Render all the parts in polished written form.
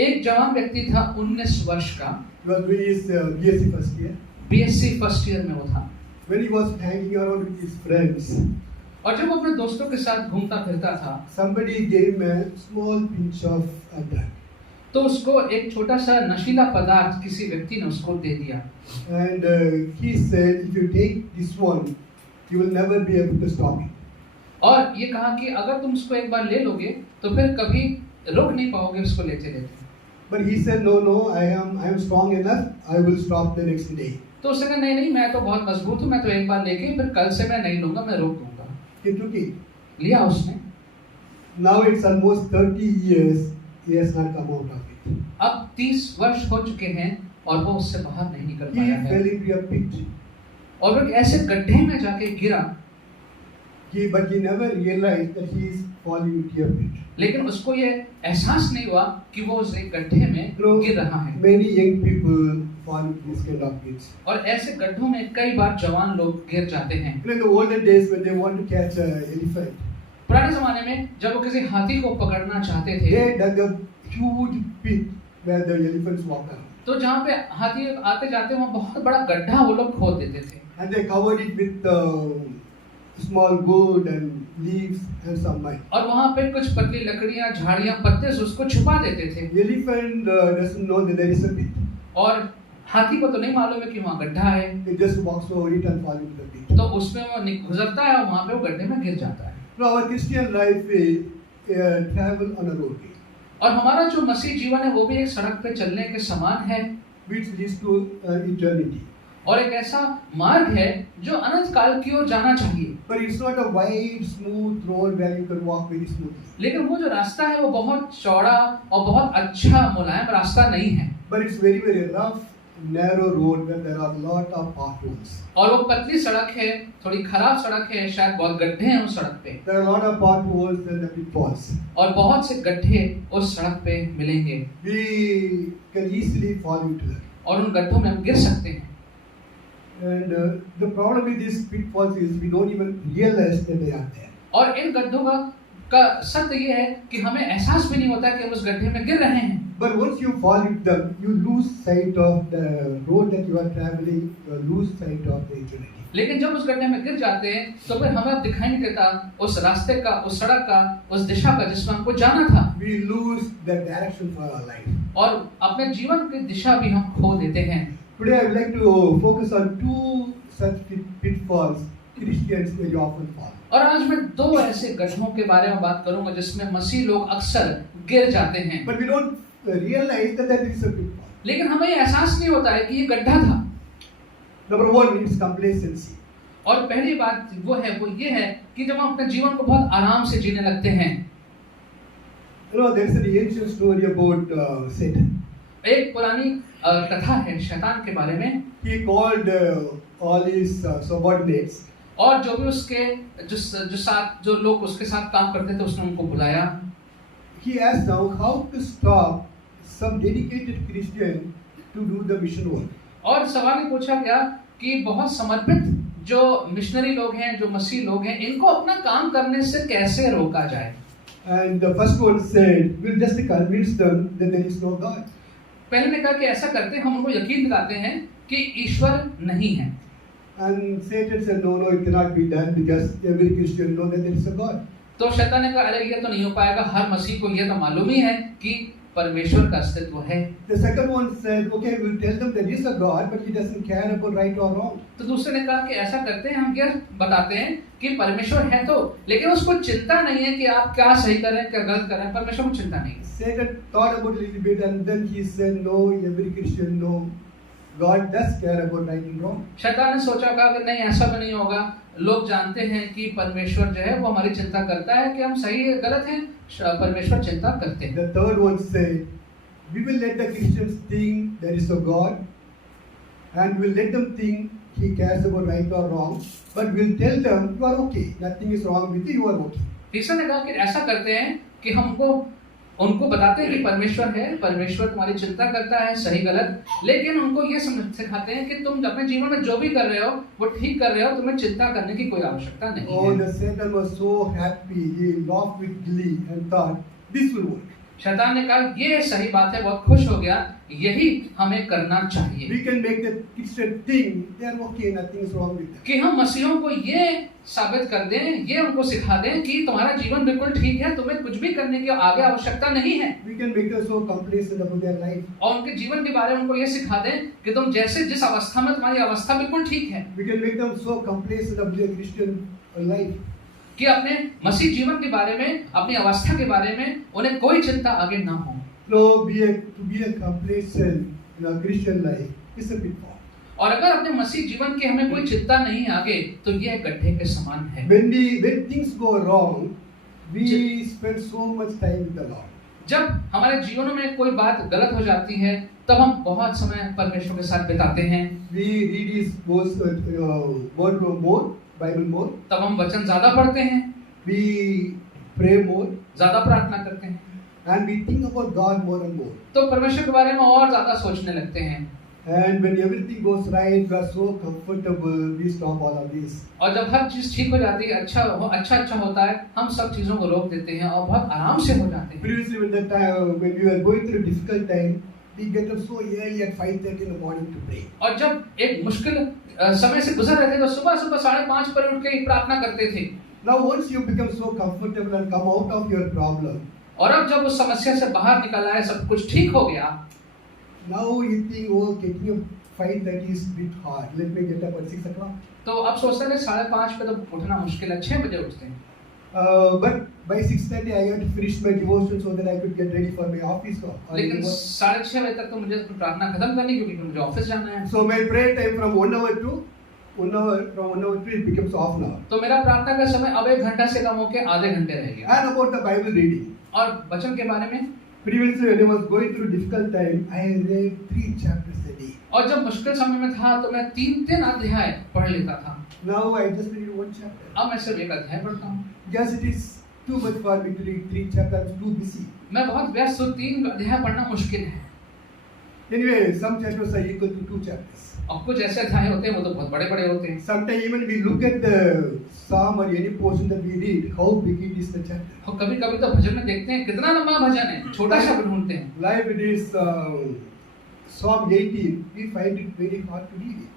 एक जवान व्यक्ति था 19 वर्ष का, He was doing his BSc first year. BSc first year में वो था। When he was hanging around with his friends, और जब वो अपने दोस्तों के साथ घूमता फिरता था, somebody gave him a small pinch of drug. तो उसको एक छोटा सा नशीला पदार्थ किसी व्यक्ति ने उसको दे दिया। And he said, if you take this one, you will never be able to stop it. और ये कहा कि अगर तुम इसको एक बार ले लोगे तो फिर कभी रोक नहीं पाओगे उसको लेते लेते। But he said, no, I am strong enough. I will stop the next day. तो उसने कहा नहीं, मैं तो बहुत मजबूत हूँ, मैं तो एक बार लेके फिर कल से मैं नहीं लूंगा, मैं रोक दूंगा। He took it. लिया उसने। Now it's almost 30 years. He has not come out of it. अब 30 वर्ष हो चुके हैं और वो उससे बाहर नहीं निकल He पाया है। fell into a pit. और वो एक ऐसे गड्ढे में जाके गिरा, But he never realized that he is falling into a pit. लेकिन उसको ये एहसास नहीं हुआ कि वो उस एक गड्ढे में गिर रहा है। Many young people fall into this kind of pits. और ऐसे गड्ढों में कई बार जवान लोग गिर जाते हैं। In the olden days, when they want to catch an elephant, पुराने जमाने में जब वो किसी हाथी को पकड़ना चाहते थे, they dug a huge pit where the elephants walk around. तो जहाँ पे हाथी आते जाते वहाँ बहुत बड़ा गड्ढा वो लोग खोद देते थे। And they covered it with small wood and leaves and some mud. और वहाँ पे कुछ पतली लकड़ियाँ, झाड़ियाँ, पत्ते से उसको छुपा देते थे। The elephant doesn't know that there is a pit. और हाथी को तो नहीं मालूम है कि वहाँ गड्ढा है। It just walks over it and falls into the pit. तो उसमें वो गुजरता है और वहाँ पे वो गड्ढे में गिर जाता है। Now our Christian life is travel on a road, और हमारा जो मसीह जीवन है वो भी एक सड़क पे चलने के समान है, which leads to eternity. और एक ऐसा मार्ग है जो अनंत काल की ओर जाना चाहिए। But it's not a wide, smooth road where you can walk very smoothly. लेकिन वो जो रास्ता है वो बहुत चौड़ा और बहुत अच्छा मुलायम रास्ता नहीं है। But it's very, very rough, narrow road where there are a lot of potholes. और वो पतली सड़क है, थोड़ी खराब सड़क है, शायद बहुत गड्ढे हैं उस सड़क पे। There are a lot of potholes and the pitfalls. और बहुत से गड्ढे उस सड़क पे मिलेंगे। We can easily fall into that. और उन गड्ढों में हम गिर सकते हैं। And the problem with these pitfalls is we don't even realize that they are there. और इन गड्ढों का सत्य ये है कि हमें एहसास भी नहीं होता कि हम उस गड्ढे में गिर रहे हैं। But once you fall into them, you lose sight of the road that you are traveling, you lose sight of the eternity. लेकिन जब उस गड्ढे में गिर जाते हैं तो फिर हमें दिखाई नहीं देता उस रास्ते का, उस सड़क का, उस दिशा का जिसमें हमको जाना था। We lose the direction for our life. और अपने जीवन की दिशा भी हम खो देते हैं। Today I would like to focus on two such pitfalls Christians very often fall. और आज मैं दो ऐसे गड्ढों के बारे में बात करूंगा जिसमें मसीह लोग अक्सर गिर जाते हैं। But we don't realize that there is a pitfall. लेकिन हमें एहसास नहीं होता है कि ये गड्ढा था। Number one is complacency. और पहली बात वो ये है कि जब हम अपने जीवन को बहुत आराम से जीने लगते हैं। You know, there is an ancient story about Satan. एक पुरानी कथा है शैतान के बारे में। He called all his subordinates. और जो भी उसके जो लोग उसके साथ काम करते थे उसने उनको बुलाया। He asked now how to stop some dedicated Christian to do the mission work. और सवाल ये पूछा गया कि बहुत समर्पित जो मिशनरी लोग हैं, जो मसीह लोग हैं, इनको अपना काम करने से कैसे रोका जाए। And the first one said, we'll just convince them that there is no God. पहले ने कहा कि ऐसा करते हैं, हम उनको यकीन दिलाते हैं कि ईश्वर नहीं है। And Satan said, no, it cannot be done because every Christian knows that there is a God. तो शैतान ने कहा अरे ये तो नहीं हो पाएगा, हर मसीह को ये तो मालूम ही है कि परमेश्वर का अस्तित्व है। The second one said, okay, we'll tell them there is a God, but he doesn't care about right or wrong. तो दूसरे ने कहा कि ऐसा करते हैं, हम क्या बताते हैं कि परमेश्वर है तो, लेकिन उसको चिंता नहीं है कि आप क्या सही कर रहे हैं, क्या गलत कर रहे हैं, परमेश्वर को चिंता नहीं है। Satan thought about it a little bit and then he said, no, every Christian knows God does care about right and wrong. शैतान ने सोचा कहा कि नहीं ऐसा भी नहीं होगा, लोग जानते हैं कि परमेश्वर जो है वो हमारी चिंता करता है कि हम सही है गलत हैं, परमेश्वर चिंता करते हैं। The third one said, we will let the Christians think there is a God and we'll let them think he cares about right or wrong, but we'll tell them you are okay, nothing is wrong with you, you are okay. तीसरा ने कहा कि ऐसा करते हैं कि हमको उनको बताते हैं कि परमेश्वर है, परमेश्वर तुम्हारी चिंता करता है सही गलत, लेकिन उनको ये सिखाते हैं कि तुम अपने जीवन में जो भी कर रहे हो वो ठीक कर रहे हो, तुम्हें चिंता करने की कोई आवश्यकता नहीं है। Oh, the Satan was so happy, he laughed with glee and thought this will work. शैतान ने कहा ये सही बात है, बहुत खुश हो गया, यही हमें करना चाहिए We can make the Christian think they are okay, nothing is wrong with them. कि हम मसीहों को ये साबित कर दें, ये उनको सिखा दें कि तुम्हारा जीवन बिल्कुल ठीक है, तुम्हें कुछ भी करने की आगे आवश्यकता नहीं है। We can make them so complacent about their life. और उनके जीवन के बारे में उनको ये सिखा दें कि तुम जैसे जिस अवस्था में, तुम्हारी अवस्था बिल्कुल ठीक है। We can make them so complacent about their Christian life. कि अपने मसीह जीवन के बारे में, अपनी अवस्था के बारे में उन्हें कोई चिंता आगे ना हो। No, to be a complacent in a Christian life is a pitfall. और अगर अपने मसीह जीवन की हमें कोई चिंता नहीं आगे, तो यह गड्ढे के समान है। When things go wrong, we spend so much time with the Lord. जब हमारे जीवनों में कोई बात गलत हो जाती है, तब हम बहुत समय परमेश्वर के साथ बिताते हैं। We read His more, Bible more. तब हम वचन ज्यादा पढ़ते हैं, We pray more, ज्यादा प्रार्थना करते हैं, and we think about God more and more. तो परमेश्वर के बारे में और ज्यादा सोचने लगते हैं। And when everything goes right, we are so comfortable. We stop all of this. और जब हर चीज ठीक हो जाती है, अच्छा होता है, हम सब चीजों को रोक देते हैं और बहुत आराम से हो जाते हैं। Previously, when we were going through a difficult time, we get up so early at 5:30 in the morning to pray. और जब एक मुश्किल समय से गुजर रहे थे, तो सुबह 5:30 पर उठ के प्रार्थना करते थे। Now, once you become so comfortable and come out of your problem, और अब जब उस समस्या से बाहर निकल आए, सब कुछ ठीक हो गया, now you think, oh, getting up 5:30 is a bit hard. Let me get up at 6 o'clock. तो अब सोचते हैं 5:30 पे तो उठना मुश्किल है, 6 बजे उठते हैं। But by 6:30 I had to finish my devotion so that I could get ready for my office. लेकिन 6:30 बजे तक तो मुझे प्रार्थना खत्म करनी, क्योंकि मुझे ऑफिस जाना है। So my prayer time from 1 hour to it becomes half an hour. तो मेरा प्रार्थना का समय अब 1 घंटा से कम होके आधे घंटे रह गया। And about the Bible reading. और वचन के बारे में, Previously, when I was going through difficult time, I read 3 chapters a day. और जब मुश्किल समय में था तो मैं 3 अध्याय पढ़ लेता था। Now I just read 1 chapter. अब मैं सिर्फ 1 अध्याय पढ़ता हूँ। Yes, it is too much for me to read 3 chapters. Too busy. मैं बहुत व्यस्त हूँ, 3 अध्याय पढ़ना मुश्किल है। Anyway, some chapters are equal to 2 chapters. और कुछ ऐसे अध्याय होते हैं, वो तो बहुत बड़े-बड़े होते हैं। Sometimes even we look at the psalm or any portion that we read, how big it is the chapter. और कभी-कभी तो भजन में देखते हैं कितना लंबा भजन है, छोटा सा ढूंढते हैं। Like it is Psalm 18, we find it very hard to read it.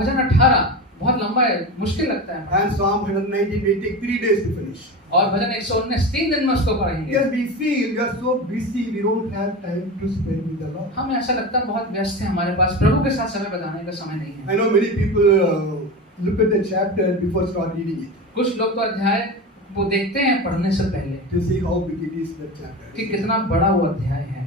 भजन 18 बहुत लंबा है, मुश्किल लगता है। And Psalm 119 may take 3 days to finish. और भजन 119 3 दिन में उसको पढ़ेंगे। Because we feel we are so busy, we don't have time to spend with the Lord. हमें ऐसा लगता है बहुत व्यस्त है, हमारे पास प्रभु के साथ समय बिताने का समय नहीं है। I know many people look at the chapter before start reading it. कुछ लोग तो अध्याय वो देखते हैं पढ़ने से पहले To see how big it is, that chapter. कि कितना बड़ा वो अध्याय है।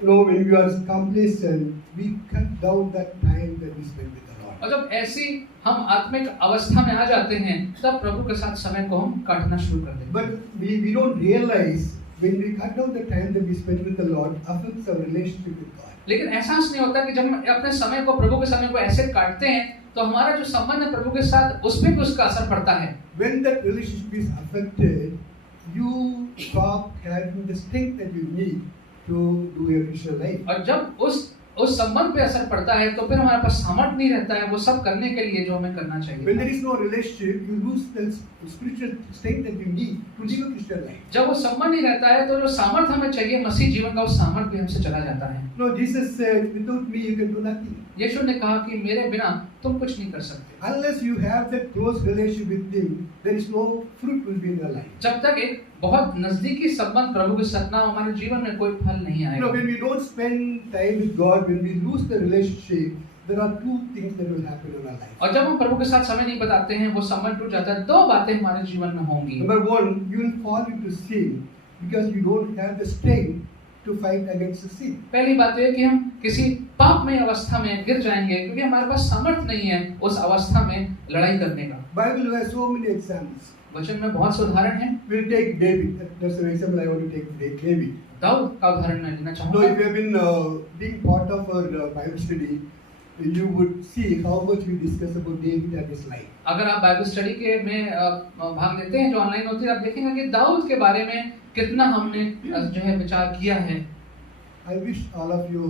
You know, when we are complacent, we cut down that time that we spend with the Lord. और जब ऐसी हम आत्मिक अवस्था में आ जाते हैं, तब प्रभु के साथ समय को हम काटना शुरू कर देते हैं। But we don't realize when we cut down the time that we spend with the Lord affects our relationship with God. लेकिन एहसास नहीं होता कि जब हम अपने समय को, प्रभु के समय को ऐसे काटते हैं, तो हमारा जो संबंध है प्रभु के साथ, उस पे भी उसका असर पड़ता है। When that relationship is affected, you stop having the strength that you need to do your Christian life. और जब उस संबंध पे असर पड़ता है, तो फिर हमारे पास सामर्थ्य नहीं रहता है वो सब करने के लिए जो हमें करना चाहिए। When there is no relationship, you lose the spiritual strength that you need to live a Christian life. जब वो संबंध नहीं रहता है, तो जो सामर्थ्य हमें चाहिए मसीह जीवन का, वो सामर्थ्य भी हमसे चला जाता है। No, Jesus said, without me you can do nothing. यीशु ने कहा कि मेरे बिना तुम कुछ नहीं कर सकते। Unless you have that close relationship with Him, there is no fruit will be in your life. जब तक एक बहुत नजदीकी संबंध प्रभु के साथ ना हो, हमारे जीवन में कोई फल नहीं You know, आएगा। when we don't spend time with God, when we lose the relationship, there are 2 things that will happen in our life. और जब हम प्रभु के साथ समय नहीं बिताते हैं, वो संबंध टूट जाता है, 2 बातें हमारे जीवन में होंगी। Number 1, you will fall into sin because you don't have the strength to fight against the sin. पहली बात है कि हम किसी पापमय अवस्था में गिर जाएंगे, क्योंकि हमारे पास सामर्थ्य नहीं है उस अवस्था में लड़ाई करने का। Bible has so many examples. वचन में बहुत से उदाहरण हैं। We'll take David. That's an example I want to take David. Dawood का उदाहरण मैं लेना So चाहूँगा। if you have been being part of our Bible study, you would see how much we discuss about David and his life. अगर आप Bible study के में भाग लेते हैं जो ऑनलाइन होती है, आप देखेंगे कि दाऊद के बारे में कितना हमने जो है विचार किया है। I wish all of you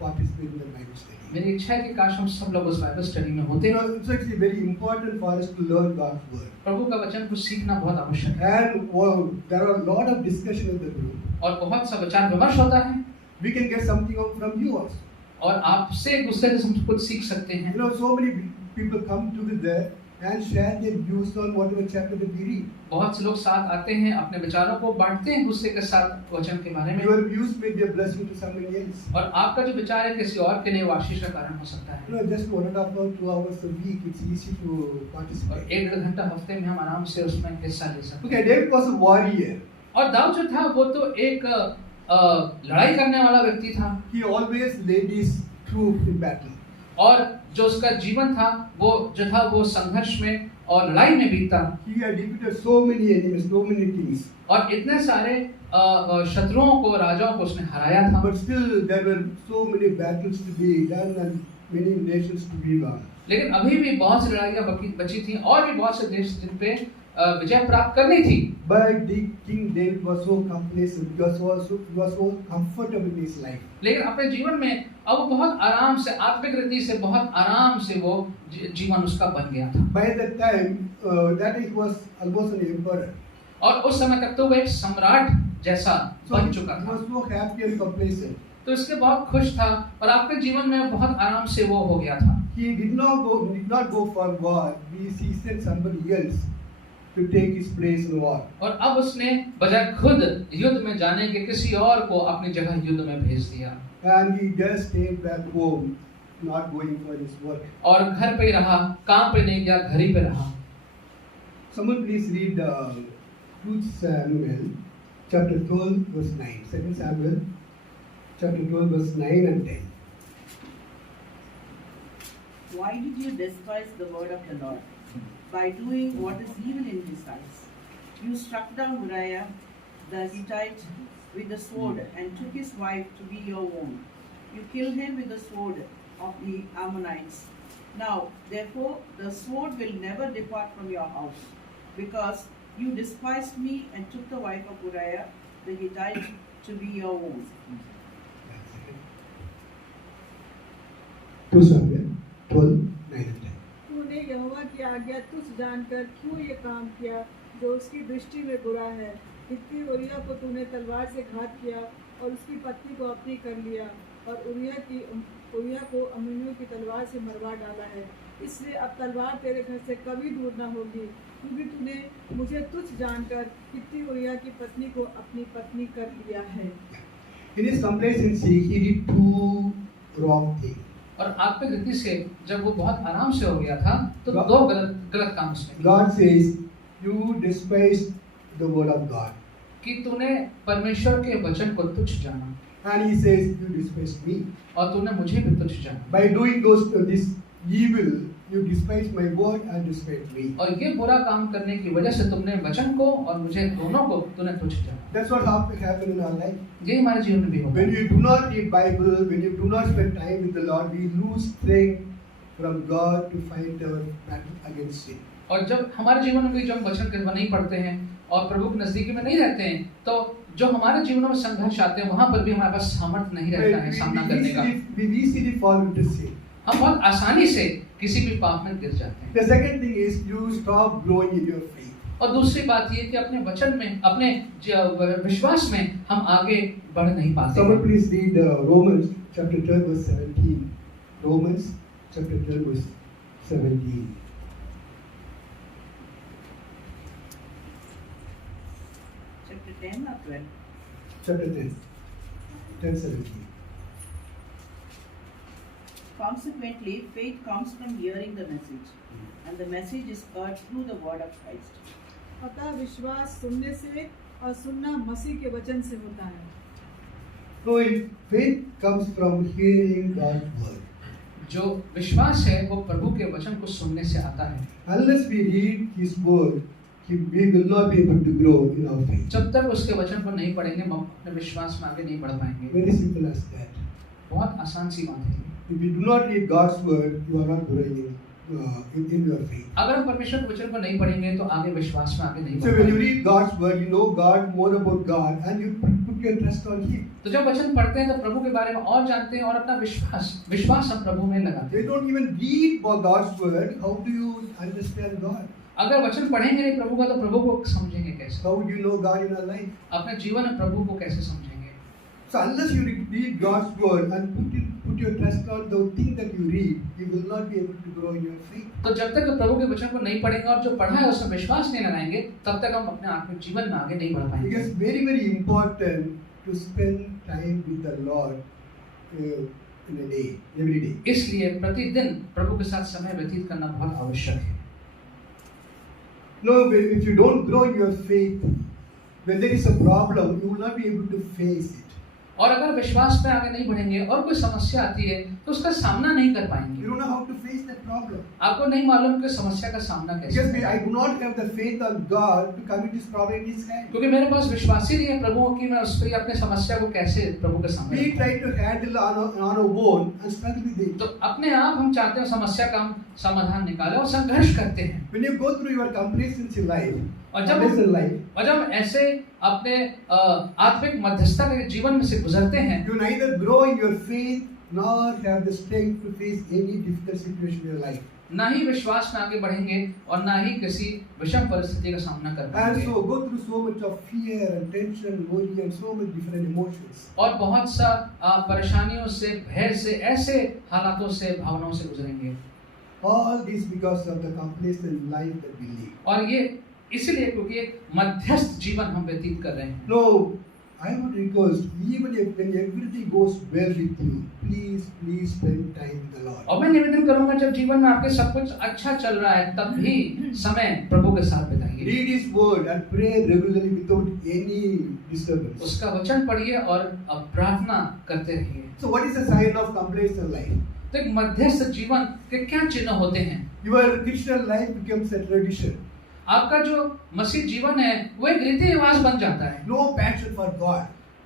participate in the Bible study. मेरी इच्छा है कि काश हम सब लोग उस बाइबल स्टडी में होते। It's actually very important for us to learn God's word. प्रभु का वचन को सीखना बहुत आवश्यक है। And there are a lot of discussion in the group. और बहुत सा विचार विमर्श होता है। We can get something out from you also. और आपसे एक दूसरे से हम कुछ सीख सकते हैं। So many people come together and share their views on whatever chapter that we read. बहुत से लोग साथ आते हैं, अपने विचारों को बांटते हैं दूसरे के साथ वचन के बारे में। Your views may be a blessing to somebody else. और आपका जो विचार है किसी और के लिए आशीष का कारण हो सकता है। Just 1.5 or 2 hours a week, it's easy to participate. और 1.5 घंटा हफ्ते में हम आराम से उसमें हिस्सा ले सकते हैं। Okay, David was a warrior. और दाऊद जो था वो तो एक लड़ाई करने वाला व्यक्ति था। He always led his troops in battle. और जो उसका जीवन था वो जो था वो संघर्ष में और लड़ाई में बीता। He had defeated so many enemies, so many kings. और इतने सारे शत्रुओं को, राजाओं को उसने हराया था। But still there were so many battles to be done and many nations to be won. लेकिन अभी भी बहुत सी लड़ाइयाँ बची थी और भी बहुत से देश जिन पे विजय प्राप्त करनी थी। But the King David was so complacent, he was so comfortable in his life. लेकिन अपने जीवन में अब वो बहुत आराम से, आत्मिक रीति से बहुत आराम से वो जीवन उसका बन गया था। By that time, that he was almost an emperor. और उस समय तक तो वो एक सम्राट जैसा बन चुका He था। was so happy and complacent. तो इसके बहुत खुश था और आपके जीवन में बहुत आराम से वो हो गया था। He did not go for war. He sent somebody else to take his place in war. और अब उसने बजाय खुद युद्ध में जाने के किसी और को अपनी जगह युद्ध में भेज दिया। And he just stayed back home, not going for his work. और घर पे ही रहा, काम पे नहीं गया, घर ही पे रहा। Someone please read 2 Samuel chapter 12 verse 9. 2 Samuel chapter 12 verse 9 and 10. Why did you despise the word of the Lord by doing what is evil in his eyes? You struck down Uriah the Hittite with the sword and took his wife to be your own. You killed him with the sword of the Ammonites. Now, therefore, the sword will never depart from your house, because you despised me and took the wife of Uriah the Hittite to be your own. 2 Samuel 12 9 and 10. तूने यहोवा की आज्ञा तुच्छ जानकर क्यों ये काम किया जो उसकी दृष्टि में बुरा है। हित्ती उरिया को तूने तलवार से घात किया और उसकी पत्नी को अपनी कर लिया और उरिया को अम्मोनियों की तलवार से मरवा डाला है। इसलिए अब तलवार तेरे घर से कभी दूर न होगी, क्योंकि तूने मुझे तुच्छ जानकर हित्ती उरिया की पत्नी को अपनी पत्नी कर लिया है। In his complacency, he did 2 wrong things. और आत्मिक रीति से जब वो बहुत आराम से हो गया था तो दो गलत काम उसने किए। God says, you despised the word of God. कि तूने परमेश्वर के वचन को तुच्छ जाना। And he says, you despised me. और तूने मुझे भी तुच्छ जाना। By doing this evil, you despised my word and despised me. और ये बुरा काम करने की वजह से तुमने वचन को और मुझे दोनों को तूने तुच्छ जाना। That's what happened in our life. ये हमारे जीवन में भी होगा। When you do not read Bible, when you do not spend time with the Lord, we lose strength from God to fight our battle against sin. और जब हमारे जीवन में भी जब वचन के नहीं पढ़ते हैं और प्रभु के नजदीकी में नहीं रहते हैं, तो जो हमारे जीवन में संघर्ष आते हैं वहाँ पर भी हमारे पास सामर्थ्य नहीं रहता है सामना करने का। We easily fall into sin. हम बहुत आसानी से किसी भी पाप में गिर जाते हैं। The second thing is you stop growing in your faith. और दूसरी बात ये कि अपने वचन में, अपने विश्वास में हम आगे बढ़ नहीं पाते। Someone please read Romans chapter 12 verse 17. Romans chapter 12 verse 17. Chapter 10 or 12? Chapter 10. 10:17. Consequently, faith comes from hearing the message, and the message is heard through the word of Christ. अतः विश्वास सुनने से और सुनना मसीह के वचन से होता है। So faith comes from hearing God's word. जो विश्वास है वो प्रभु के वचन को सुनने से आता है। Unless we read His word, we will not be able to grow in our faith. जब तक उसके वचन को नहीं पढ़ेंगे हम अपने विश्वास में आगे नहीं बढ़ पाएंगे। Very simple as that. बहुत आसान सी बात है। If you do not read God's word, you are not growing in your faith. अगर हम परमेश्वर के वचन को नहीं पढ़ेंगे तो आगे विश्वास में आगे नहीं So बढ़ when you पाएंगे। read God's word, you know God more about God, and you put put your trust on Him. तो जब वचन पढ़ते हैं तो प्रभु के बारे में और जानते हैं और अपना विश्वास हम प्रभु में लगाते They हैं। don't even read about God's word. How do you understand God? अगर वचन पढ़ेंगे नहीं प्रभु का तो प्रभु को समझेंगे कैसे? How do you know God in our life? अपने जीवन में प्रभु को कैसे समझेंगे? So unless you read God's word and put your trust on the thing that you read, you will not be able to grow in your faith. तो जब तक प्रभु के वचन को नहीं पढ़ेंगे और जो पढ़ा है उसमें विश्वास नहीं लगाएंगे तब तक हम अपने आत्मिक जीवन में आगे नहीं बढ़ It पाएंगे। is very, very important to spend time with the Lord in a day, every day. इसलिए प्रतिदिन प्रभु के साथ समय व्यतीत करना बहुत आवश्यक है। No, if you don't grow in your faith, when there is a problem, you will not be able to face it. और अगर विश्वास पे आगे नहीं बढ़ेंगे और कोई समस्या आती है तो उसका सामना नहीं कर पाएंगे। You don't know how to face that problem. आपको नहीं मालूम कि समस्या का सामना कैसे Because करें। I do not have the faith on God to commit this problem in His hand. क्योंकि मेरे पास विश्वास ही नहीं है प्रभु की मैं उस पर अपने समस्या को कैसे प्रभु के सामने We रखूं। try to handle on our own and struggle with it. तो अपने आप हम चाहते हैं समस्या का हम समाधान निकालें और संघर्ष करते हैं। When you go through your complacency life, और जब हम ऐसे अपने आत्मिक मध्यस्थता के जीवन में से गुजरते हैं you neither grow in your faith nor have the strength to face any difficult situation in your life. ना ही विश्वास में आगे बढ़ेंगे और ना ही किसी विषम परिस्थिति का सामना कर And पाएंगे so go through so much of fear and tension, worry and so many different emotions. और बहुत सा परेशानियों से भय से ऐसे हालातों से भावनाओं से गुजरेंगे। All this because of the complacent life that we live. और ये इसलिए क्योंकि एक मध्यस्थ जीवन हम व्यतीत कर रहे हैं। No, I would request, even if when everything goes well with you, please spend time with the Lord. और मैं निवेदन करूंगा जब जीवन में आपके सब कुछ अच्छा चल रहा है तब भी समय प्रभु के साथ बिताइए। Read His word and pray regularly without any disturbance. उसका वचन पढ़िए और प्रार्थना करते रहिए। So what is the sign of complacent life? तो एक मध्यस्थ जीवन के क्या चिन्ह होते हैं? Your Christian life becomes a tradition. आपका जो मसीह जीवन है वो एक रीति रिवाज बन जाता है। No passion for God.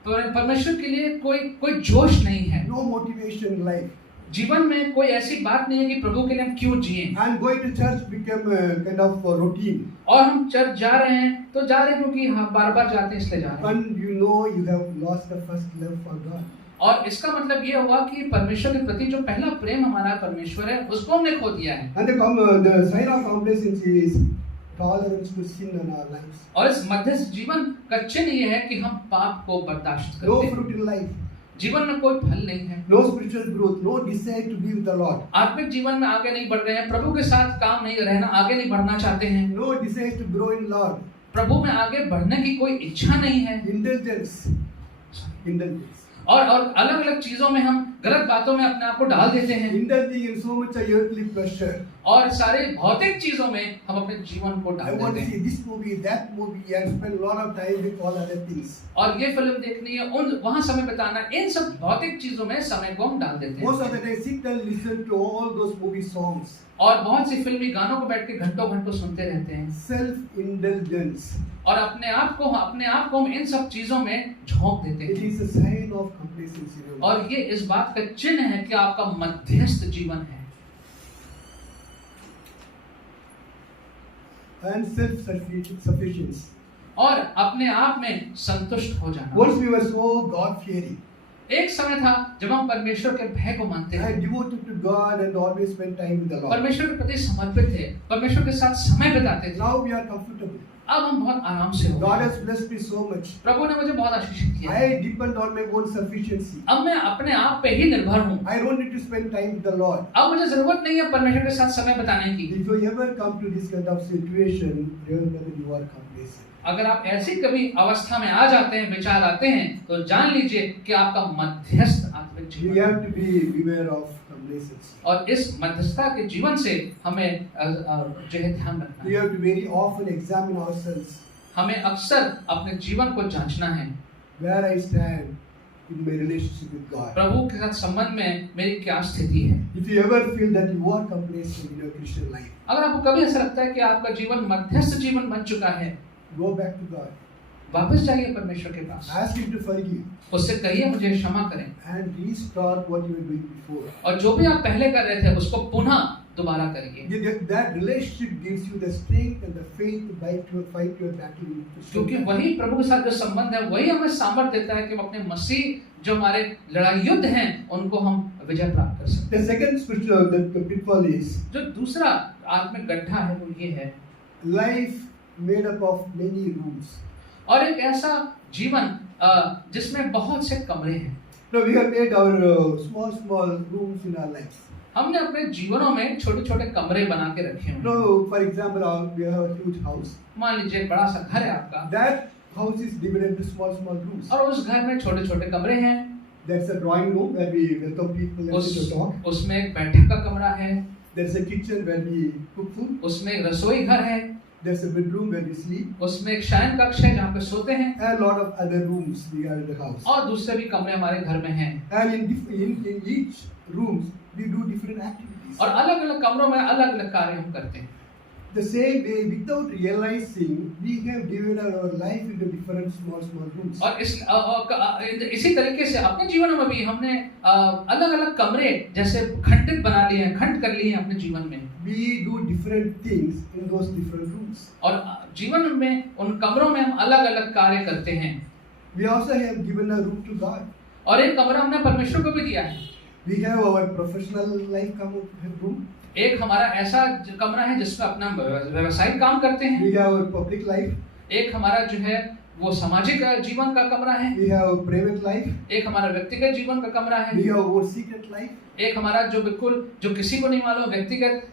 परमेश्वर के लिए कोई जोश नहीं है। No motivation in life. जीवन में कोई ऐसी बात नहीं है कि प्रभु के लिए हम क्यों जिएं। And going to church become a kind of a routine. और हम चर्च जा रहे हैं तो जा रहे हैं क्योंकि हाँ बार-बार जाते हैं इसलिए जा रहे हैं। And you know you have lost the first love for God. और इसका मतलब ये हुआ कि परमेश्वर के प्रति जो पहला प्रेम हमारा परमेश्वर है उसको हमने खो दिया है। And the sign of complacency is tolerance to sin in our lives. और इस मध्यस्थ जीवन का चिन्ह ये है कि हम पाप को बर्दाश्त No करते हैं। fruit in life. जीवन में कोई फल नहीं है। No spiritual growth. No desire to be with the Lord. आत्मिक जीवन में आगे नहीं बढ़ रहे हैं, प्रभु के साथ काम नहीं रहना, आगे नहीं बढ़ना चाहते हैं। No desire to grow in Lord. प्रभु में आगे बढ़ने की कोई इच्छा नहीं है। Indulgence. और अलग अलग चीजों में हम गलत बातों में अपने आप को डाल देते हैं। Indulging in so much of earthly pleasure. और सारे भौतिक चीजों में हम अपने जीवन को I डाल want देते to हैं। see this movie, that movie, and spend a lot of time with all other things. और ये फिल्म देखनी है, वहाँ समय बिताना, इन सब भौतिक चीजों में समय को हम डाल देते Most of the हैं। time, sit and listen to all those movie songs. और बहुत सी फिल्मी गानों को बैठ के घंटों घंटों सुनते रहते हैं। Self-indulgence. और अपने आप को हम इन सब चीजों में झोंक देते It हैं। is a sign of complacency. और ये इस बात का चिन्ह है कि आपका मध्यस्थ जीवन है। And self-sufficiency. और अपने आप में संतुष्ट हो जाना। Once we were so God-fearing. एक समय था जब हम परमेश्वर के भय को मानते थे, And devoted to God and always spend time with the Lord. परमेश्वर के प्रति समर्पित थे, परमेश्वर के साथ समय बिताते थे। Now we are comfortable. अब हम बहुत आराम से हो God गए। has blessed me so much. प्रभु ने मुझे बहुत आशीषित किया। I depend on my own sufficiency. अब मैं अपने आप पे ही निर्भर हूँ। I don't need to spend time with the Lord. अब मुझे जरूरत नहीं है परमेश्वर के साथ समय बिताने की। If you ever come to this kind of situation, remember that you are complacent. अगर आप ऐसी कभी अवस्था में आ जाते हैं, विचार आते हैं, तो जान लीजिए कि आपका मध्यस्थ आत्मिक You जीवन। have to be beware of complacency. और इस मध्यस्थता के जीवन से हमें जो है ध्यान रखना We है। have to very often examine ourselves. हमें अक्सर अपने जीवन को जांचना है। Where I stand in my relationship with God. प्रभु के साथ संबंध में मेरी क्या स्थिति है। If you ever feel that you are complacent in your Christian life, अगर आपको कभी ऐसा लगता है कि आपका जीवन मध्यस्थ जीवन बन चुका है, go back to God. वापस जाइए परमेश्वर के पास, Ask Him to forgive उससे कहिए मुझे क्षमा करें, and restart what you were doing before. और जो भी आप पहले कर रहे थे उसको पुनः दोबारा करिए, That relationship gives you the strength and the faith to fight your battle. क्योंकि वही प्रभु के साथ जो संबंध है वही हमें सामर्थ्य देता है कि हम अपने मसीह जो हमारे लड़ाई युद्ध हैं उनको हम विजय प्राप्त कर सकते The second spiritual the pitfall is हैं। जो दूसरा आत्मिक गड्ढा है वो ये है, life made up of many rooms. और एक ऐसा जीवन जिसमें बहुत से कमरे हैं। Now we have made our small rooms in our lives. हमने अपने जीवनों में छोटे छोटे कमरे बना के रखे हैं। Now, for example, we have a huge house. मान लीजिए एक बड़ा सा घर है आपका, That house is divided into small rooms. और उस घर में छोटे छोटे कमरे हैं। There's a drawing room where we welcome people and sit and talk. उसमें एक बैठक का कमरा है, There's a kitchen where we cook food. उसमें एक रसोई घर है, There's a bedroom where we sleep. उसमें एक शयन कक्ष है जहाँ पे सोते हैं, And a lot of other rooms we have in the house. और दूसरे भी कमरे हमारे घर में हैं। And in each rooms we do different activities. और अलग अलग कमरों में अलग अलग कार्य हम करते हैं। The same way, without realizing, we have divided our life into different small rooms. और इसी तरीके से अपने जीवन में भी हमने अलग अलग कमरे जैसे खंडित बना लिए हैं, खंड कर लिए हैं अपने जीवन में। We do different things in those different rooms. और जीवन में उन कमरों में हम अलग अलग कार्य करते हैं। We also have given a room to God. और एक कमरा हमने परमेश्वर को भी दिया है। We have our professional life room. एक हमारा ऐसा कमरा है जिसमें अपना व्यवसायिक काम करते हैं। We have our public life. एक हमारा जो है वो सामाजिक जीवन का कमरा है। We have our private life. एक हमारा व्यक्तिगत जीवन का कमरा है। We have our secret life. एक हमारा जो बिल्कुल जो किसी को नहीं मालूम व्यक्तिगत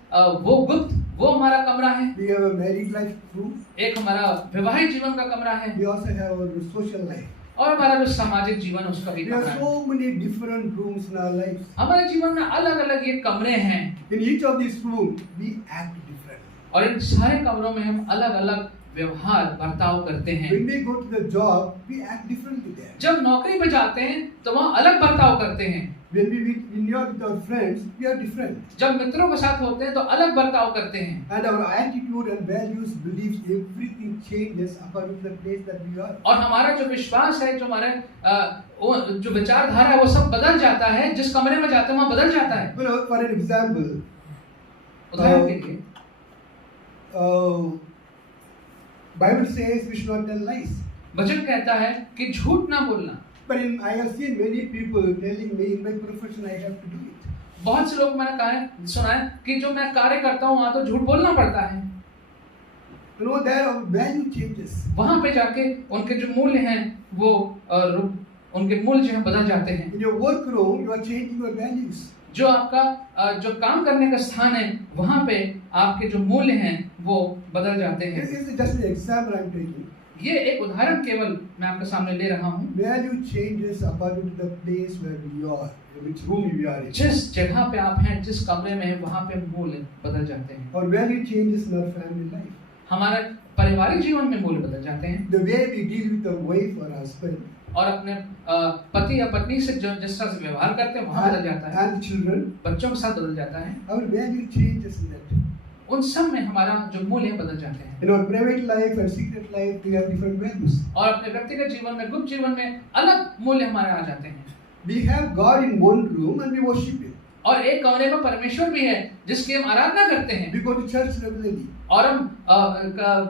वो गुप्त वो हमारा कमरा है। We have a married life room. एक हमारा विवाहित जीवन का कमरा है। We also have our social life. और हमारा जो सामाजिक जीवन उसका भी There कमरा are है। so many different rooms in our lives. हमारे जीवन में अलग अलग ये कमरे हैं, In each of these rooms, we act differently. और इन सारे कमरों में हम अलग अलग व्यवहार बर्ताव करते हैं। When we go to the job, we act differently there. जब नौकरी पे जाते हैं तो वहाँ अलग बर्ताव करते हैं। When we are with our friends, we are different. जब मित्रों के साथ होते हैं तो अलग बर्ताव करते हैं। And our attitude and values, beliefs, everything changes according to the place that we are. और हमारा जो विश्वास है, जो हमारे जो विचारधारा है वो सब बदल जाता है। जिस कमरे में जाते हैं वहाँ बदल जाता है। You know, for an example, उदाहरण के लिए Bible says we should not tell lies. वचन कहता है कि झूठ ना बोलना। But I have seen many people telling me in my profession I have to do it. बहुत से लोग मैंने कहा है सुना है कि जो मैं कार्य करता हूँ वहाँ तो झूठ बोलना पड़ता है। You know, there our value changes. वहाँ पे जाके उनके जो मूल्य हैं वो उनके मूल्य जो है बदल जाते हैं। In your work room, you are changing your values. जो आपका जो काम करने का स्थान है वहाँ पे आपके जो मूल्य हैं वो बदल जाते हैं। This is just an example I am taking. ये एक उदाहरण केवल मैं आपके सामने ले रहा हूँ। Value changes according to the place where we are, which room we are in. जिस जगह पे आप हैं, जिस कमरे में हैं, वहाँ पे मूल्य बदल जाते हैं। Our value changes in our family life. हमारे पारिवारिक जीवन में मूल्य बदल जाते हैं। The way we deal with our wife or husband. और अपने पति या पत्नी से जो जिस तरह से व्यवहार करते हैं वहाँ बदल जाता है। And children. बच्चों के साथ बदल जाता है। Our value changes in that. उन सब में हमारा जो मूल्य बदल जाते हैं। In our private life and secret life, we have different values. और अपने व्यक्तिगत जीवन में, गुप्त जीवन में अलग मूल्य हमारे आ जाते हैं। We have God in one room and we worship Him. और एक कमरे में परमेश्वर भी है जिसकी हम आराधना करते हैं। We go to church regularly. और हम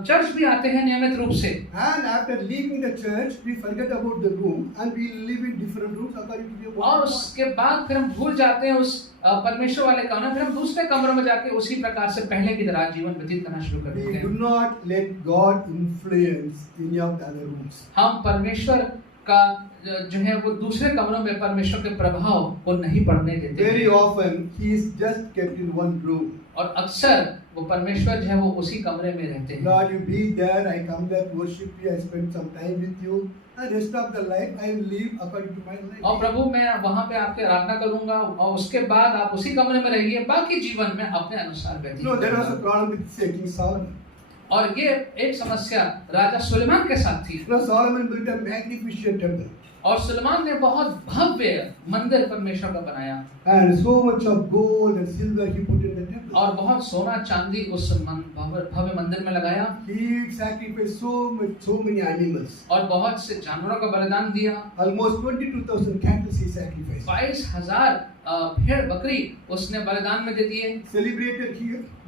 चर्च भी आते हैं नियमित रूप से। And after leaving the church, we forget about the room and we live in different rooms according to the word और of God. उसके बाद फिर हम भूल जाते हैं उस परमेश्वर वाले कमरे, फिर हम दूसरे कमरों में जाके उसी प्रकार से पहले की तरह जीवन व्यतीत करना शुरू कर देते We do हैं। not let God influence any of the other rooms. हम परमेश्वर का जो है वो दूसरे कमरों में परमेश्वर के प्रभाव को नहीं पड़ने देते। Very often, He is just kept in one room. और अक्सर वो परमेश्वर जो है वो उसी कमरे में रहते हैं। Lord, you be there. I come there to worship you. I spend some time with you. And rest of the life, I will live according to my life. और प्रभु मैं वहाँ पे आपकी आराधना करूँगा और उसके बाद आप उसी कमरे में रहिए, बाकी जीवन में अपने अनुसार व्यतीत No, there was a करूँगा। problem with King Solomon. और ये एक समस्या राजा सुलेमान के साथ थी। You know, Solomon built a magnificent temple. और सुलेमान ने बहुत भव्य मंदिर परमेश्वर का बनाया। And so much of gold and silver he put in the temple. और बहुत सोना चांदी उस भव्य मंदिर में लगाया। He sacrificed so many animals. और बहुत से जानवरों का बलिदान दिया। Almost 22,000 cattle he sacrificed. 22,000 भेड़ बकरी उसने बलिदान में दे दिए celebrated a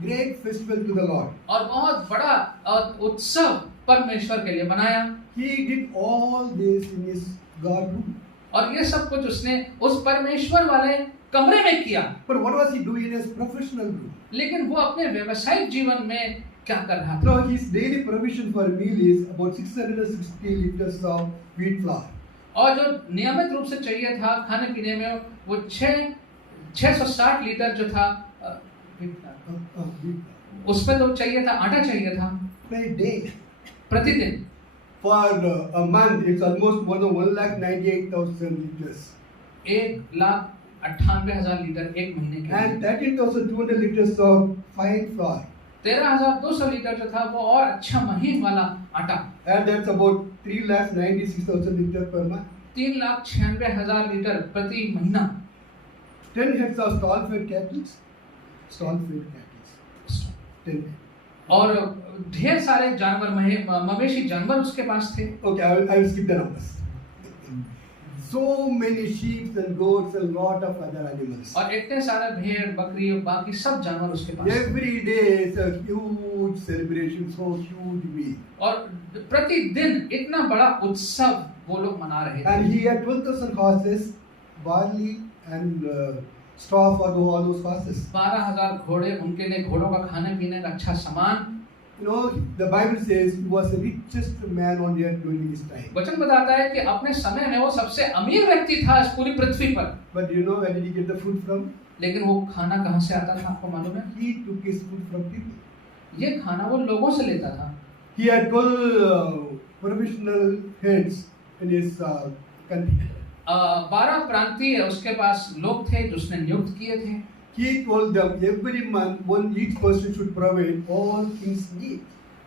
great festival to the Lord. और बहुत बड़ा उत्सव परमेश्वर के लिए बनाया He did all this in his God room. और ये सब कुछ उसने उस परमेश्वर वाले कमरे में किया। But what was he doing in his professional room? लेकिन वो अपने व्यवसायिक जीवन में क्या कर रहा था? Now his daily provision for a meal is about 660 liters of wheat flour. और जो नियमित रूप से चाहिए था खाने पीने में वो 660 लीटर जो था Wheat flour. उसमें तो चाहिए था, आटा चाहिए था Per day. प्रतिदिन। For a month, it's almost more than 1,98,000 liters. 1,98,000 litre एक महीने के And लिए। 13,200 liters of fine flour. 13,200 litre जो था वो और अच्छा महीन वाला आटा। And that's about 3,96,000 liters per month. 3,96,000 litre प्रति महीना। 10 heads of stall-fed cattle. Stall-fed cattle. 10 heads. और ढेर सारे जानवर मवेशी जानवर उसके पास थे। Okay, I will skip the numbers. So many sheep and goats and lot of other animals. और इतने सारे भेड़ बकरी और बाकी सब जानवर उसके पास थे। Every day is a huge celebration, so huge meal. और प्रतिदिन इतना बड़ा उत्सव वो लोग मना रहे थे। And he had 12,000 horses, barley and straw for all those horses. 12,000 घोड़े, उनके लिए घोड़ों का खाने पीने का अच्छा सामान। You know, the Bible says he was the richest man on earth during his time. वचन बताता है कि अपने समय में वो सबसे अमीर व्यक्ति था इस पूरी पृथ्वी पर। But you know where did he get the food from? लेकिन वो खाना कहाँ से आता था आपको मालूम है? He took his food from people. ये खाना वो लोगों से लेता था। He had 12 provisional heads in his country. 12 प्रांतीय उसके पास लोग थे जो उसने नियुक्त किए थे। He told them every month each person should provide all things need.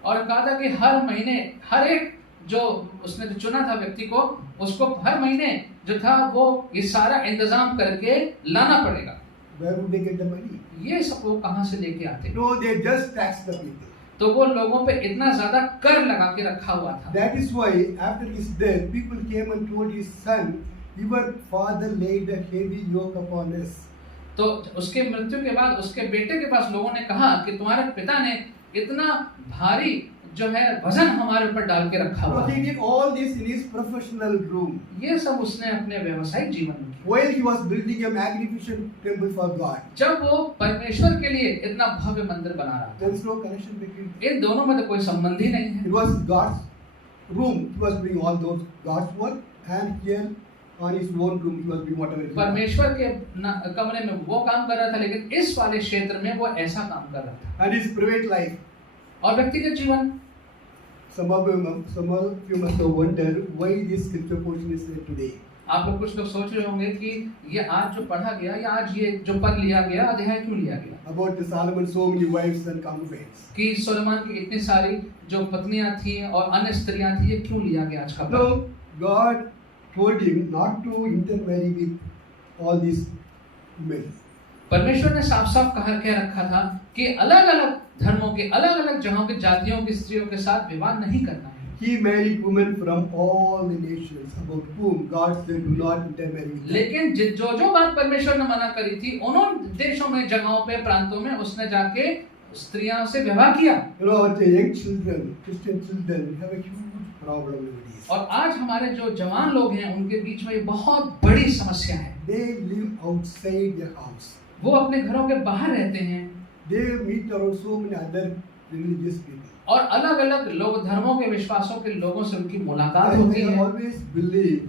और कहा था कि हर महीने हर एक जो उसने जो चुना था व्यक्ति को उसको हर महीने जो था वो ये सारा इंतजाम करके लाना पड़ेगा। Where would they get the money? ये सब वो कहाँ से लेके आते? No, they just tax the people. तो वो लोगों पे इतना ज्यादा कर लगा के रखा हुआ था। That is why after his death, people came and told his son, "Your father laid a heavy yoke upon us." तो उसके मृत्यु के बाद उसके बेटे के पास लोगों ने कहा कि तुम्हारे पिता ने इतना भारी जो है वजन हमारे ऊपर डाल के रखा हुआ So he है। did all this in his professional room. ये सब उसने अपने व्यवसायिक जीवन में किया। While he was building a magnificent temple for God. जब वो परमेश्वर के लिए इतना भव्य मंदिर बना रहा था, There is no connection between. इन दोनों में तो कोई संबंध ही नहीं It है। was God's room. He was doing all those God's work, and here on his own room he was doing whatever he wanted. परमेश्वर के कमरे में वो काम कर रहा था, लेकिन इस वाले क्षेत्र में वो ऐसा काम कर रहा था। And his private life. और व्यक्तिगत जीवन, Some of you must have wondered why this scripture portion is read today. आप लोग कुछ लोग सोच रहे होंगे कि ये आज जो पढ़ा गया या आज ये जो पद लिया गया अध्याय क्यों लिया गया? About the Solomon so many wives and concubines. कि सोलोमन की इतनी सारी जो पत्नियां थी और अन्य स्त्रियां थी, ये क्यों लिया गया आज का पद? No, God told him not to intermarry with all these women. परमेश्वर ने साफ साफ कह रखा था कि अलग अलग धर्मों के अलग अलग जगहों के जातियों की स्त्रियों के साथ विवाह नहीं करना है। He married women from all the nations about whom God said do not intermarry with them. लेकिन जो बात परमेश्वर ने मना करी थी उन देशों में जगहों पे प्रांतों में उसने जाके स्त्रियों से विवाह किया। You know, the young children, Christian children, have a huge problem nowadays. और आज हमारे जो जवान लोग हैं उनके बीच में ये बहुत बड़ी समस्या है। They live outside their house. वो अपने घरों के बाहर रहते हैं They meet around so many other religious people. और अलग अलग लोग धर्मों के विश्वासों के लोगों से उनकी मुलाकात And होती they है। always believe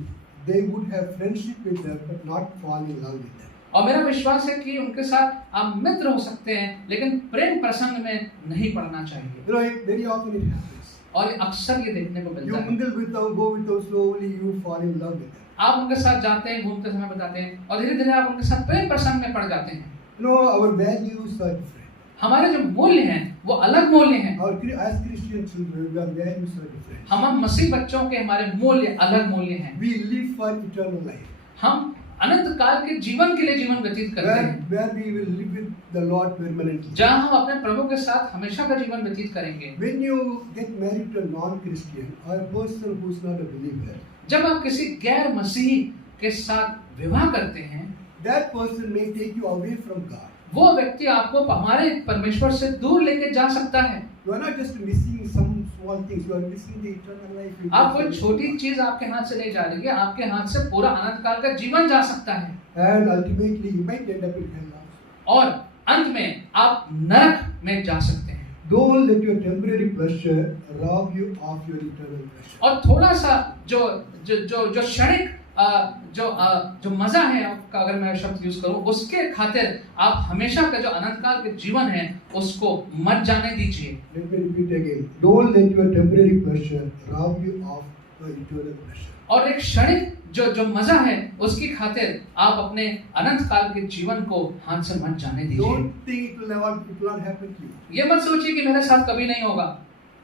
they would have friendship with them but not fall in love with them. और मेरा विश्वास है कि उनके साथ आप मित्र हो सकते हैं लेकिन प्रेम प्रसंग में नहीं पड़ना चाहिए। You know, very often it happens. और अक्सर ये देखने को You मिलता है। mingle with them, go with them slowly, you fall in love with them. आप उनके साथ जाते हैं, घूमते समय बताते हैं और धीरे धीरे आप उनके साथ प्रेम प्रसंग में पड़ जाते हैं। You know, our values are different. हमारे जो मूल्य हैं वो अलग मूल्य हैं। As Christian children, our values are different. हम मसीह बच्चों के हमारे मूल्य अलग मूल्य हैं। We live for eternal life. हम अनंत काल के जीवन के लिए जीवन व्यतीत करते हैं, Where we will live with the Lord permanently. जहाँ हम अपने प्रभु के साथ हमेशा का जीवन व्यतीत करेंगे। When you get married to a non-Christian or a person who is not a believer, जब आप किसी गैर मसीही के साथ विवाह करते हैं, that person may take you away from God. वो व्यक्ति आपको हमारे परमेश्वर से दूर लेके जा सकता है। You are not just missing some small things, you are missing the eternal life. आप कोई छोटी चीज आपके हाथ से नहीं जा रही है, आपके हाथ से पूरा अनंत काल का जीवन जा सकता है। And ultimately you might end up in hell also. और अंत में आप नरक में जा सकते हैं। Don't let your temporary pleasure rob you of your eternal pleasure. और थोड़ा सा जो जो जो जो क्षणिक जो मजा है आपका, अगर मैं शब्द यूज करूं, उसके खातिर आप हमेशा का जो अनंत काल के जीवन है उसको मत जाने दीजिए। Let me repeat again. Don't let your temporary pleasure rob you of your eternal pleasure. और एक क्षणिक जो मजा है उसकी खातिर आप अपने अनंत काल के जीवन को हाथ से मत जाने दीजिए। Don't think it will not happen to you. ये मत सोचिए कि मेरे साथ कभी नहीं होगा।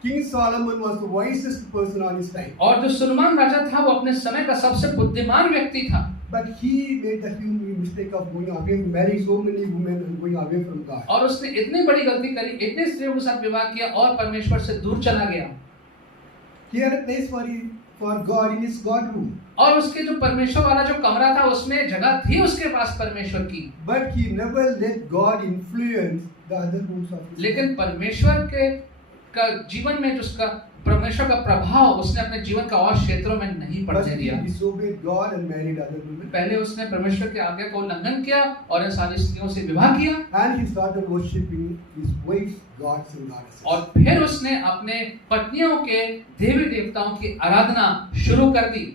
King Solomon was the wisest person on his time. और जो सुलेमान राजा था वो अपने समय का सबसे बुद्धिमान व्यक्ति था। But he made the huge mistake of going away, marrying so many women and going away from God. और उसने इतनी बड़ी गलती करी, इतने स्त्रियों के साथ विवाह किया और परमेश्वर से दूर चला गया। He had a place for God in his God room. और उसके जो परमेश्वर वाला जो कमरा था उसमें जगह थी उसके पास परमेश्वर की। But he never let God influence the other rooms of his life. लेकिन परमेश्वर के का जीवन में जो उसका परमेश्वर का प्रभाव उसने अपने जीवन का और क्षेत्रों में नहीं But पड़ने he दिया। disobeyed God and married other women. पहले उसने परमेश्वर के आज्ञा का उल्लंघन किया और इन सारी स्त्रियों से विवाह किया। And he started worshipping his wife's gods and goddesses. और फिर उसने अपने पत्नियों के देवी देवताओं की आराधना शुरू कर दी।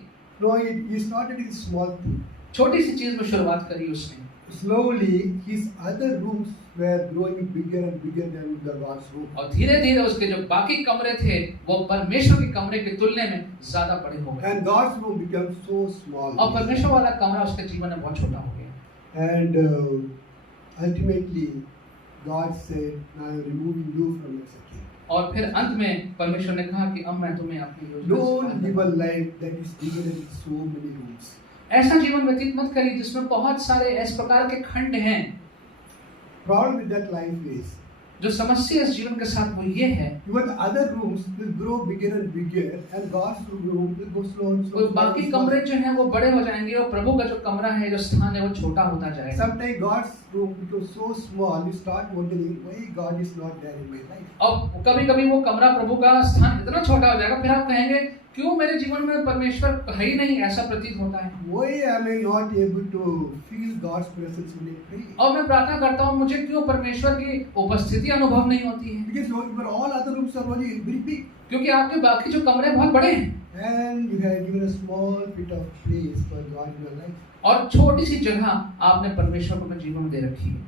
No, he started with small thing. छोटी सी चीज में शुरुआत करी उसने। Slowly, his other rooms were growing bigger and bigger than the God's room. और धीरे धीरे उसके जो बाकी कमरे थे वो परमेश्वर के कमरे की तुलना में ज्यादा बड़े हो गए। And God's room became so small. और परमेश्वर वाला कमरा उसके जीवन में बहुत छोटा हो गया। And ultimately, God said, "Now I am removing you from your second." और फिर अंत में परमेश्वर ने कहा कि अब मैं तुम्हें अपनी योजना से Don't बाहर live a निकालूंगा। life that is divided into so many rooms. ऐसा जीवन व्यतीत मत करिए जिसमें बहुत सारे इस प्रकार के खंड हैं। Problem with that life is, जो समस्या इस जीवन के साथ वो ये है, even the other rooms will grow bigger and bigger, and God's room will go slow and slow. बाकी कमरे जो हैं वो बड़े हो जाएंगे और प्रभु का जो कमरा है, जो स्थान है, वो छोटा होता जाएगा। Sometimes God's room becomes so small, you start wondering why God is not there in my life. और कभी-कभी वो कमरा प्रभु का स्थान इतना छोटा हो जाएगा, फिर आप कहेंगे क्यों मेरे जीवन में परमेश्वर है ही नहीं, ऐसा प्रतीत होता है। Why am I not able to feel God's presence when I pray? और मैं प्रार्थना करता हूँ, मुझे क्यों परमेश्वर की उपस्थिति अनुभव नहीं होती है? Because your all other rooms are only very big, क्योंकि आपके बाकी जो कमरे बहुत बड़े हैं and you have given a small bit of place for God in your life. और छोटी सी जगह आपने परमेश्वर को अपने जीवन में दे रखी है।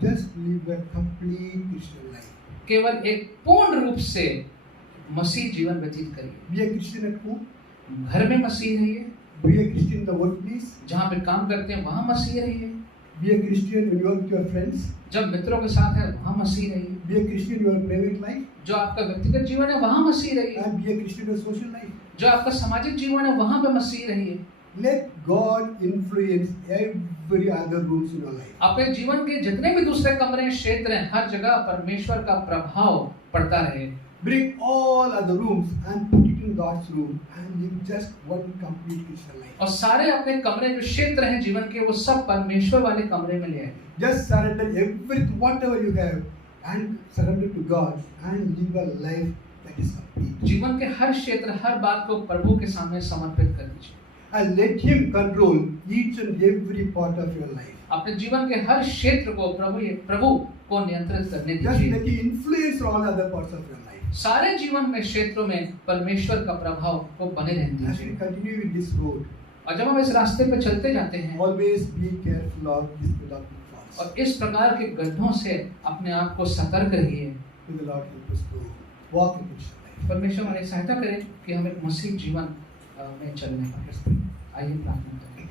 Just live a complete Christian life. केवल एक पूर्ण रूप से मसीह जीवन व्यतीत करिए। Be a Christian at home. घर में मसीह रहिए, Be a Christian in the workplace. जहाँ पे काम करते हैं वहाँ मसीह रहिए, Be a Christian when you are with your friends. जब मित्रों के साथ है वहाँ मसीह रहिए, Be a Christian in your private life. जो आपका व्यक्तिगत जीवन है वहाँ मसीह रहिए, And be a Christian in your social life. जो आपका सामाजिक जीवन है वहाँ पे मसीह रहिए। Let God influence every other rooms in your life. अपने जीवन के जितने भी दूसरे कमरे क्षेत्र हैं, हर जगह परमेश्वर का प्रभाव पड़ता रहे। Bring all other rooms and put it in God's room and live just one complete Christian life. और सारे अपने कमरे जो क्षेत्र हैं जीवन के वो सब परमेश्वर वाले कमरे में ले आए। Just surrender everything, whatever you have, and surrender to God and live a life that is complete. जीवन के हर क्षेत्र, हर बात को प्रभु के सामने समर्पित कर दीजिए। And let Him control each and every part of your life. अपने जीवन के हर क्षेत्र को प्रभु को नियंत्रित करने Just दीजिए। let Him influence all other parts of your life. सारे जीवन में क्षेत्रों में परमेश्वर का प्रभाव को बने रहने As we दीजिए। continue with this road, और जब हम इस रास्ते पे चलते जाते हैं always be careful of this without pitfalls. और इस प्रकार के गड्ढों से अपने आप को सतर्क रहिए। May the Lord help us to walk in Christian life. परमेश्वर हमारी सहायता करे कि हम एक मसीह जीवन में चलने पाए। आइए प्रार्थना करें।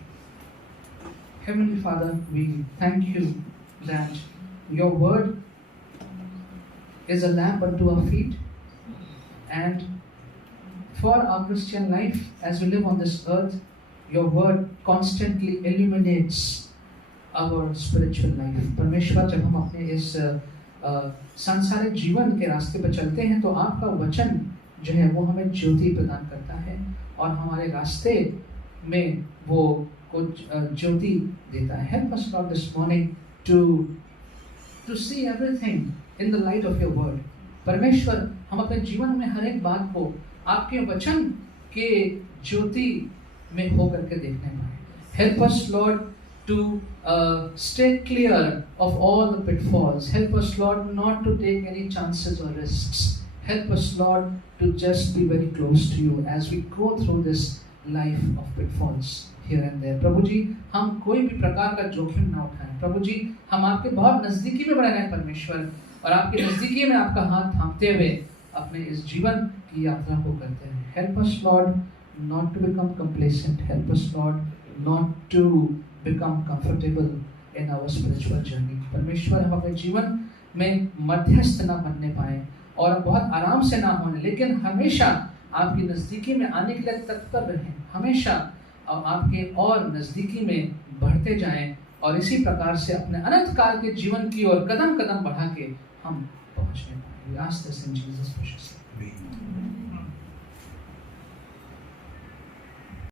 Heavenly Father, we thank you that your word is a lamp unto our feet, and for our Christian life as we live on this earth, your word constantly illuminates our spiritual life. परमेश्वर, जब हम अपने इस सांसारिक जीवन के रास्ते पर चलते हैं तो आपका वचन जो है वो हमें ज्योति प्रदान करता है और हमारे रास्ते में वो को ज्योति देता है। Help us lord this morning to see everything in the light of your word. परमेश्वर, हम अपने जीवन में हर एक बात को आपके वचन के ज्योति में होकर के देखने पाए। Help us Lord to stay clear of all the pitfalls. Help us, Lord, not to take any chances or risks. Help us, Lord, to just be very close to you as we go through this life of pitfalls here and there. प्रभु जी, हम कोई भी प्रकार का जोखिम ना उठाएं। प्रभु जी, हम आपके बहुत नज़दीकी में बने रहें परमेश्वर, और आपके नज़दीकी में आपका हाथ थामते हुए अपने इस जीवन की यात्रा को करते हैं। Help us, Lord, not to become complacent. Help us, Lord, not to become comfortable in our spiritual journey. परमेश्वर, हम अपने जीवन में मध्यस्थ ना बनने पाए और बहुत आराम से ना होने, लेकिन हमेशा आपकी नज़दीकी में आने के लिए तत्पर रहें, हमेशा आपके और नज़दीकी में बढ़ते जाएं, और इसी प्रकार से अपने अनंत काल के जीवन की ओर कदम कदम बढ़ा के हम पहुँचने पाए। We ask this in Jesus' precious name.